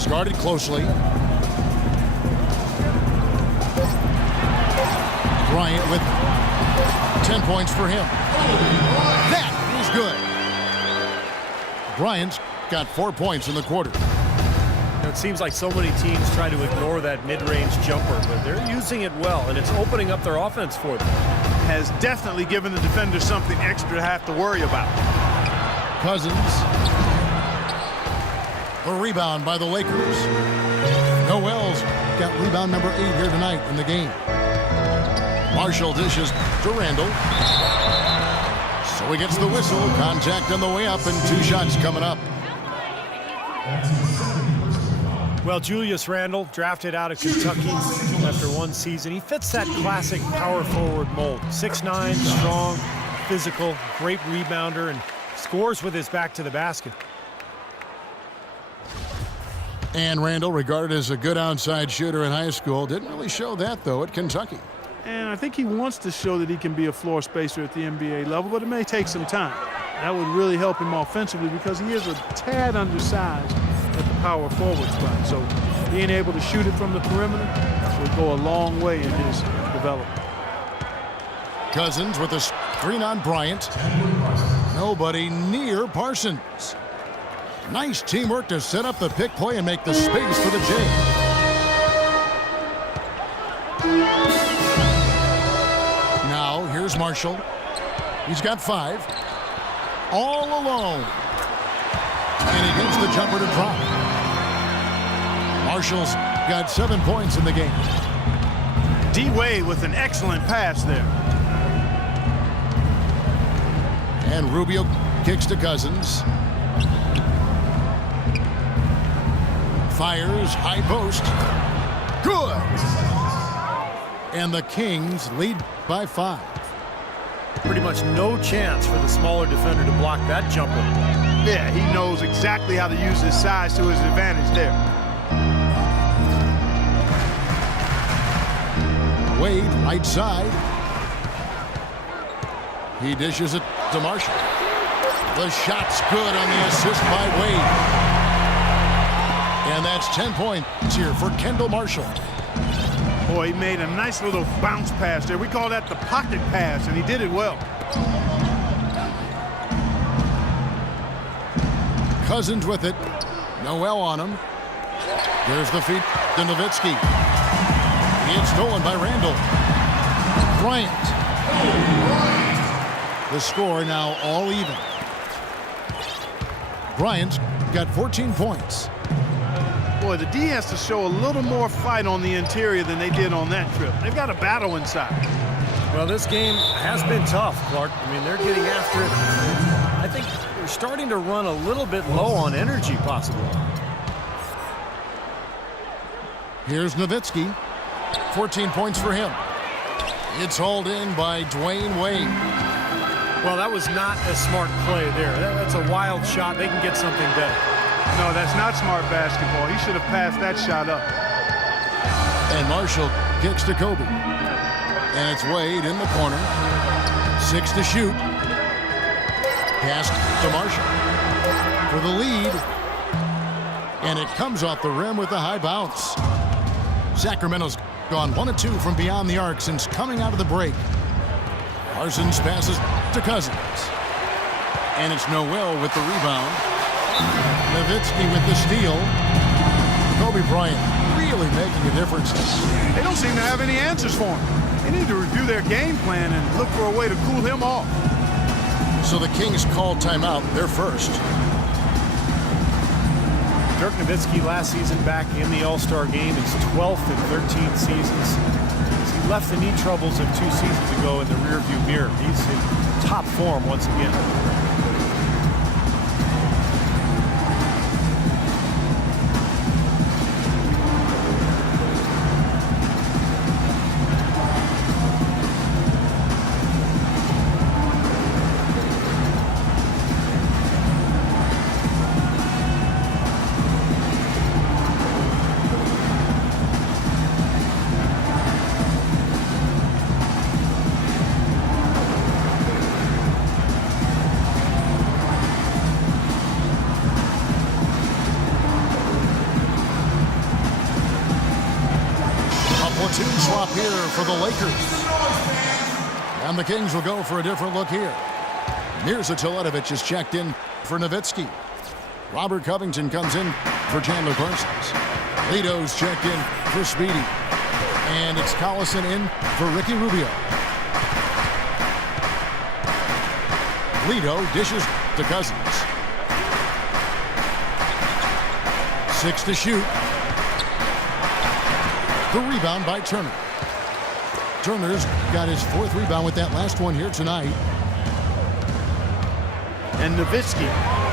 He's guarded closely. Bryant with 10 points for him. That is good. Bryant's got 4 points in the quarter. It seems like so many teams try to ignore that mid-range jumper, but they're using it well, and it's opening up their offense for them. Has definitely given the defender something extra to have to worry about. Cousins. The rebound by the Lakers. Noel's got rebound number 8 here tonight in the game. Marshall dishes to Randall. So he gets the whistle. Contact on the way up, and 2 shots coming up. Well, Julius Randle, drafted out of Kentucky after 1 season. He fits that classic power forward mold. 6'9", strong, physical, great rebounder, and scores with his back to the basket. And Randall, regarded as a good outside shooter in high school, didn't really show that, though, at Kentucky. And I think he wants to show that he can be a floor spacer at the NBA level, but it may take some time. That would really help him offensively because he is a tad undersized at the power forward spot. So being able to shoot it from the perimeter will go a long way in his development. Cousins with a screen on Bryant. Nobody near Parsons. Nice teamwork to set up the pick play and make the space for the J. Now here's Marshall. He's got 5. All alone. And he gets the jumper to drop. Marshall's got 7 points in the game. D-Wade with an excellent pass there. And Rubio kicks to Cousins. Fires, high post. Good! And the Kings lead by 5. Pretty much no chance for the smaller defender to block that jumper. Yeah, he knows exactly how to use his size to his advantage there. Wade, right side. He dishes it to Marshall. The shot's good on the assist by Wade. And that's 10 points here for Kendall Marshall. Boy, he made a nice little bounce pass there. We call that the pocket pass, and he did it well. Cousins with it. Noel on him. There's the feed to Nowitzki. It's stolen by Randall. Bryant. The score now all even. Bryant's got 14 points. Boy, the D has to show a little more fight on the interior than they did on that trip. They've got a battle inside. Well, this game has been tough, Clark. I mean, they're getting after it. I think they're starting to run a little bit low on energy, possibly. Here's Nowitzki. 14 points for him. It's hauled in by Dwayne Wade. Well, that was not a smart play there. That's a wild shot. They can get something better. No, that's not smart basketball. He should have passed that shot up. And Marshall kicks to Kobe. And it's Wade in the corner. 6 to shoot. Pass to Marshall for the lead. And it comes off the rim with a high bounce. Sacramento's gone 1 of 2 from beyond the arc since coming out of the break. Parsons passes to Cousins. And it's Noel with the rebound. Nowitzki with the steal. Kobe Bryant really making a difference. They don't seem to have any answers for him. They need to review their game plan and look for a way to cool him off. So the Kings called timeout. They're first. Dirk Nowitzki last season back in the All-Star game. He's 12th in 13 seasons. He left the knee troubles of 2 seasons ago in the rearview mirror. He's in top form once again. team swap here for the Lakers. And the Kings will go for a different look here. Mirza Teletovic is checked in for Nowitzki. Robert Covington comes in for Chandler Parsons. Lito's checked in for Speedy. And it's Collison in for Ricky Rubio. Lito dishes to Cousins. 6 to shoot. The rebound by Turner. Turner's got his 4th rebound with that last one here tonight. And Nowitzki,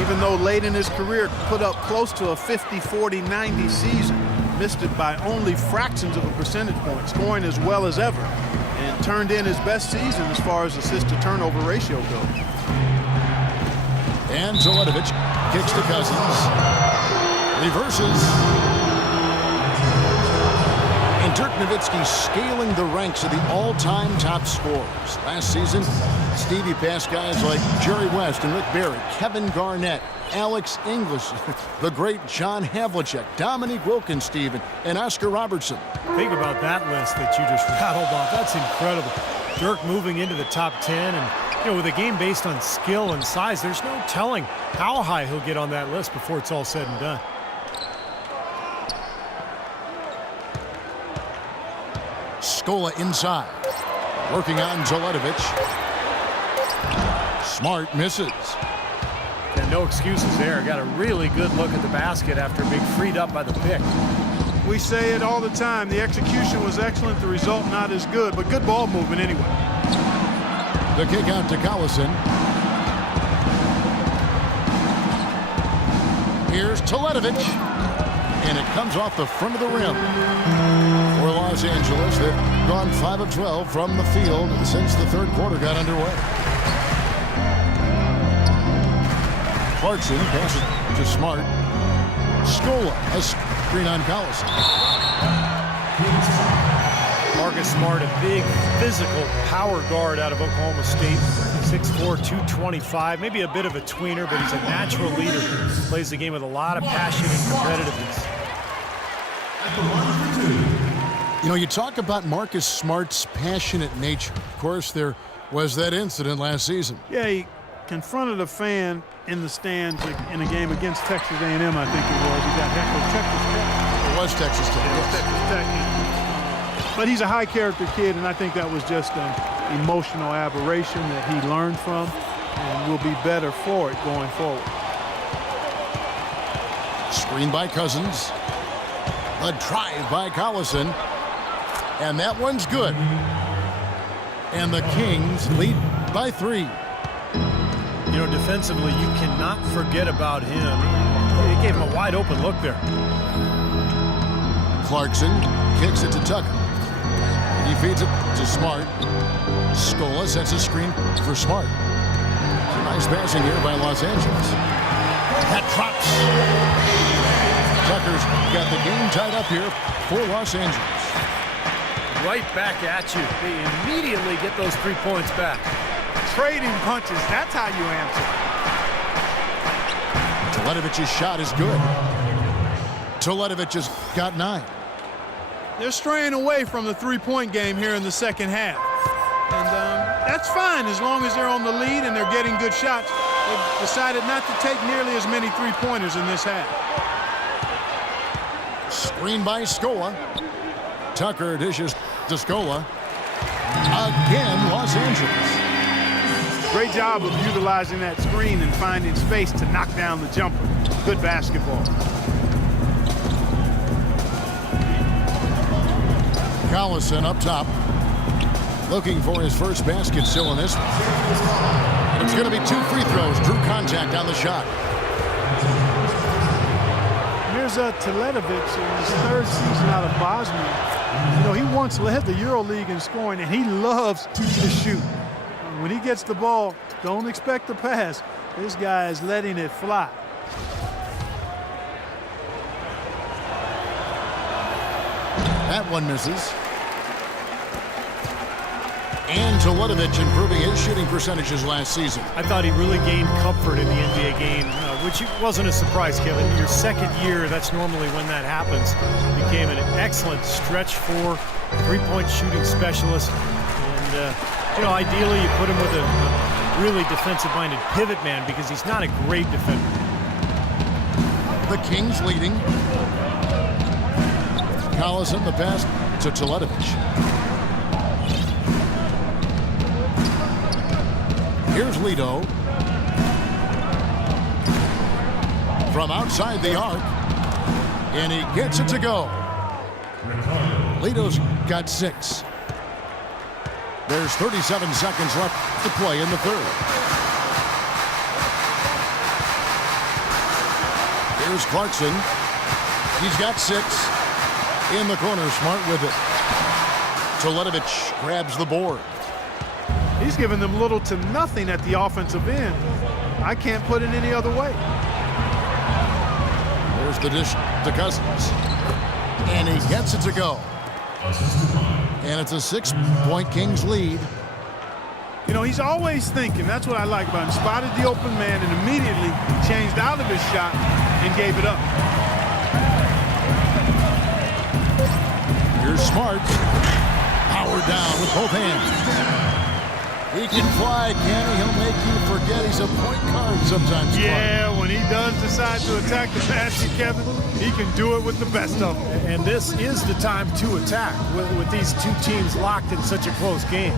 even though late in his career put up close to a 50, 40, 90 season, missed it by only fractions of a percentage point, scoring as well as ever, and turned in his best season as far as assist-to-turnover ratio goes. And Teletovic kicks to Cousins. Reverses. And Dirk Nowitzki scaling the ranks of the all-time top scorers. Last season, Stevie passed guys like Jerry West and Rick Barry, Kevin Garnett, Alex English, the great John Havlicek, Dominique Wilkins-Steven, and Oscar Robertson. Think about that list that you just rattled off. That's incredible. Dirk moving into the top 10, and with a game based on skill and size, there's no telling how high he'll get on that list before it's all said and done. Scola inside. Working on Teletovic. Smart misses. And no excuses there. Got a really good look at the basket after being freed up by the pick. We say it all the time. The execution was excellent. The result not as good, but good ball movement anyway. The kick out to Collison. Here's Teletovic. And it comes off the front of the rim. For Los Angeles, they've gone 5 of 12 from the field since the 3rd quarter got underway. Clarkson passes to Smart. Scola, a screen on Collison. Marcus Smart, a big physical power guard out of Oklahoma State. 6'4", 225, maybe a bit of a tweener, but he's a natural leader. Plays the game with a lot of passion and competitiveness. You talk about Marcus Smart's passionate nature. Of course, there was that incident last season. Yeah, he confronted a fan in the stands in a game against Texas A&M, I think it was. He got heckled. Texas Tech. It was Texas Tech. Yes. Texas Tech. But he's a high-character kid, and I think that was just an emotional aberration that he learned from and will be better for it going forward. Screen by Cousins. A drive by Collison. And that one's good. And the Kings lead by 3. Defensively, you cannot forget about him. He gave him a wide open look there. Clarkson kicks it to Tucker. He feeds it to Smart. Scola sets a screen for Smart. Nice passing here by Los Angeles. That drops. Tucker's got the game tied up here for Los Angeles. Right back at you. They immediately get those 3 points back. Trading punches, that's how you answer. Teletovic's shot is good. Teletovic has got 9. They're straying away from the three-point game here in the second half. And that's fine as long as they're on the lead and they're getting good shots. They've decided not to take nearly as many three-pointers in this half. Screen by Scola. Tucker dishes to Scola. Again, Los Angeles. Great job of utilizing that screen and finding space to knock down the jumper. Good basketball. Collison up top. Looking for his first basket still in this one. And it's going to be 2 free throws. Drew contact on the shot. Mirza Teletovic in his 3rd season out of Bosnia. He once led the EuroLeague in scoring, and he loves to shoot. When he gets the ball, don't expect the pass. This guy is letting it fly. That one misses. And Teletovic improving his shooting percentages last season. I thought he really gained comfort in the NBA game, which wasn't a surprise, Kevin. Your second year, that's normally when that happens. Became an excellent stretch four, three-point shooting specialist. And, ideally you put him with a really defensive-minded pivot man because he's not a great defender. The Kings leading. Collison the pass to Teletovic. Here's Lito. From outside the arc. And he gets it to go. Lito's got 6. There's 37 seconds left to play in the third. Here's Clarkson. He's got 6. In the corner, Smart with it. Teletovic grabs the board. He's giving them little to nothing at the offensive end. I can't put it any other way. There's the dish to Cousins. And he gets it to go. And it's a 6-point Kings lead. He's always thinking. That's what I like about him. Spotted the open man and immediately changed out of his shot and gave it up. Here's Smart. Powered down with both hands. He can fly, can he? He'll make you forget he's a point guard sometimes. Yeah, when he does decide to attack the basket, Kevin, he can do it with the best of them. And this is the time to attack with these two teams locked in such a close game.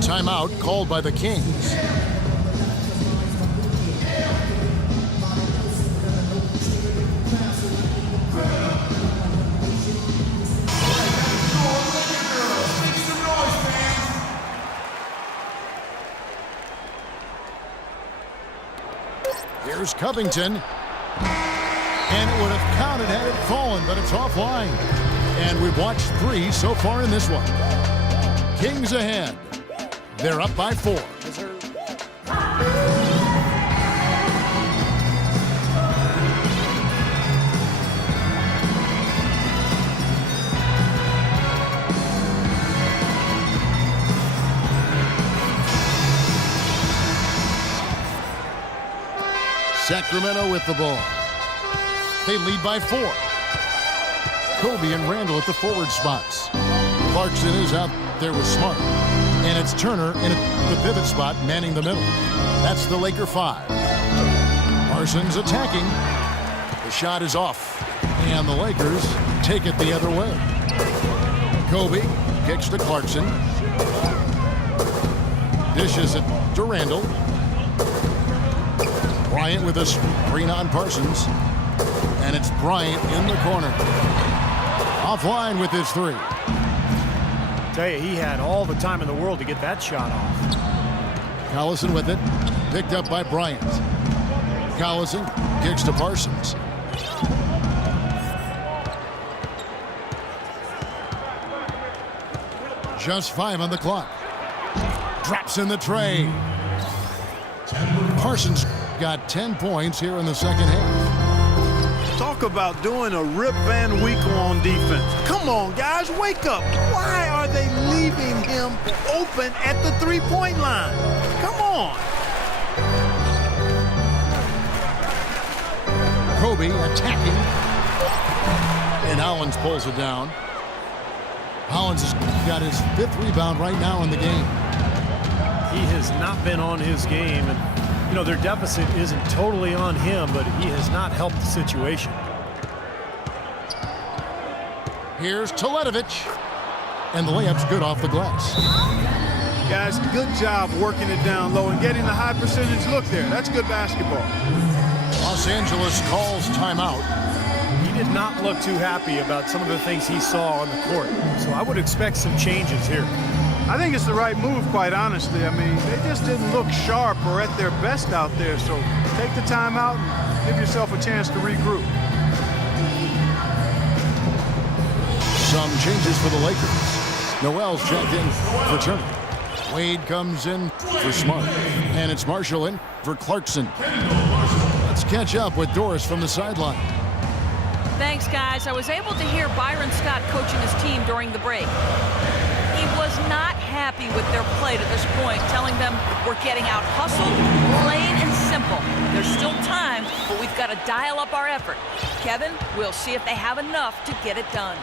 Timeout called by the Kings. Here's Covington. And it would have counted had it fallen, but it's offline. And we've watched 3 so far in this one. Kings ahead. They're up by 4. Sacramento with the ball. They lead by 4. Kobe and Randall at the forward spots. Clarkson is out there with Smart. And it's Turner in the pivot spot, manning the middle. That's the Laker 5. Parsons attacking. The shot is off. And the Lakers take it the other way. Kobe kicks to Clarkson. Dishes it to Randall. Bryant with a screen on Parsons. And it's Bryant in the corner. Offline with his 3. Tell you, he had all the time in the world to get that shot off. Collison with it. Picked up by Bryant. Collison kicks to Parsons. Just 5 on the clock. Drops in the tray. Parsons got 10 points here in the second half. Talk about doing a Rip Van Winkle on defense. Come on, guys, wake up. Why are they leaving him open at the three-point line? Come on. Kobe attacking. And Hollins pulls it down. Hollins has got his 5th rebound right now in the game. He has not been on his game, and their deficit isn't totally on him, but he has not helped the situation. Here's Teletovic, and the layup's good off the glass. Guys, good job working it down low and getting the high percentage look there. That's good basketball. Los Angeles calls timeout. He did not look too happy about some of the things he saw on the court, so I would expect some changes here. I think it's the right move, quite honestly. I mean, they just didn't look sharp or at their best out there, so take the time out and give yourself a chance to regroup. Some changes for the Lakers. Noel's checked in for Turner. Wade comes in for Smart. And it's Marshall in for Clarkson. Let's catch up with Doris from the sideline. Thanks, guys. I was able to hear Byron Scott coaching his team during the break. He was not happy with their play to this point, telling them we're getting out hustled, plain and simple. There's still time, but we've got to dial up our effort. Kevin, we'll see if they have enough to get it done.